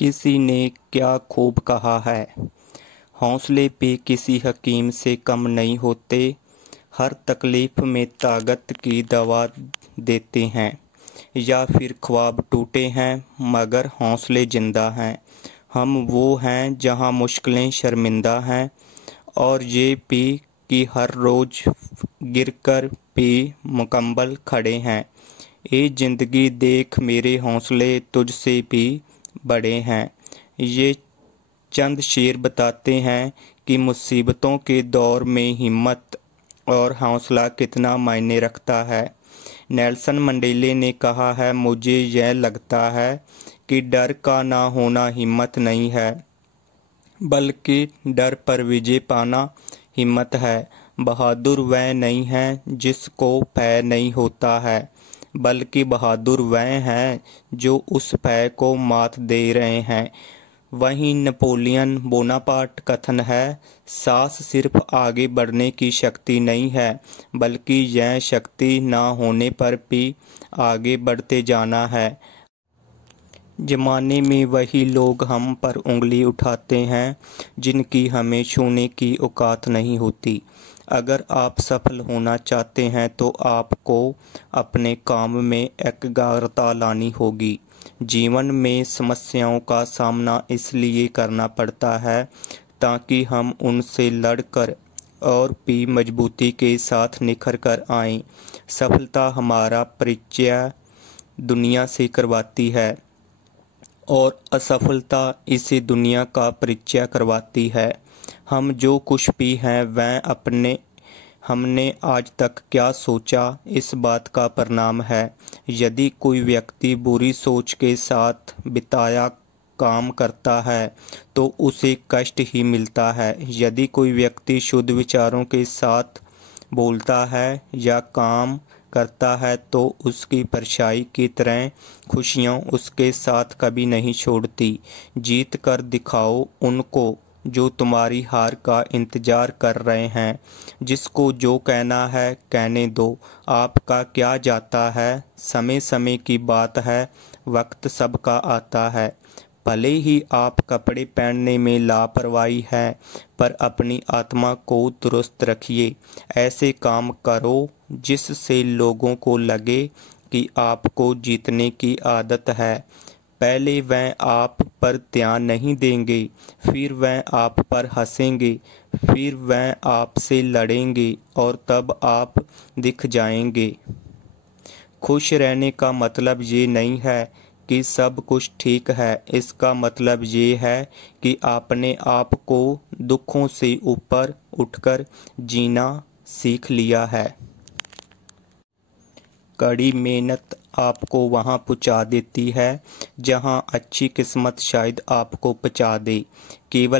किसी ने क्या खूब कहा है, हौसले पे किसी हकीम से कम नहीं होते। हर तकलीफ में ताकत की दवा देते हैं, या फिर ख्वाब टूटे हैं मगर हौसले जिंदा हैं। हम वो हैं जहां मुश्किलें शर्मिंदा हैं, और ये पी कि हर रोज गिरकर भी मुकम्मल खड़े हैं। ए जिंदगी देख मेरे हौसले तुझसे भी बड़े हैं। ये चंद शेर बताते हैं कि मुसीबतों के दौर में हिम्मत और हौसला कितना मायने रखता है। नेल्सन मंडेले ने कहा है, मुझे यह लगता है कि डर का ना होना हिम्मत नहीं है, बल्कि डर पर विजय पाना हिम्मत है। बहादुर वह नहीं है जिसको भय नहीं होता है, बल्कि बहादुर वह हैं जो उस भय को मात दे रहे हैं। वहीं नेपोलियन बोनापार्ट कथन है, साहस सिर्फ आगे बढ़ने की शक्ति नहीं है, बल्कि यह शक्ति ना होने पर भी आगे बढ़ते जाना है। जमाने में वही लोग हम पर उंगली उठाते हैं जिनकी हमें छूने की औकात नहीं होती। अगर आप सफल होना चाहते हैं तो आपको अपने काम में एकाग्रता लानी होगी। जीवन में समस्याओं का सामना इसलिए करना पड़ता है ताकि हम उनसे लड़कर और भी मजबूती के साथ निखर कर आएं। सफलता हमारा परिचय दुनिया से करवाती है और असफलता इसे दुनिया का परिचय करवाती है। हम जो कुछ भी हैं वह हमने आज तक क्या सोचा इस बात का परिणाम है। यदि कोई व्यक्ति बुरी सोच के साथ बिताया काम करता है तो उसे कष्ट ही मिलता है। यदि कोई व्यक्ति शुद्ध विचारों के साथ बोलता है या काम करता है तो उसकी परछाई की तरह खुशियाँ उसके साथ कभी नहीं छोड़ती। जीत कर दिखाओ उनको जो तुम्हारी हार का इंतजार कर रहे हैं। जिसको जो कहना है कहने दो, आपका क्या जाता है। समय समय की बात है, वक्त सबका आता है। भले ही आप कपड़े पहनने में लापरवाही है, पर अपनी आत्मा को दुरुस्त रखिए। ऐसे काम करो जिससे लोगों को लगे कि आपको जीतने की आदत है। पहले वह आप पर ध्यान नहीं देंगे, फिर वह आप पर हंसेंगे, फिर वह आपसे लड़ेंगे और तब आप दिख जाएंगे। खुश रहने का मतलब ये नहीं है कि सब कुछ ठीक है। इसका मतलब ये है कि आपने आप को दुखों से ऊपर उठकर जीना सीख लिया है। कड़ी मेहनत आपको वहां पहुंचा देती है जहां अच्छी किस्मत शायद आपको पहुंचा दे। केवल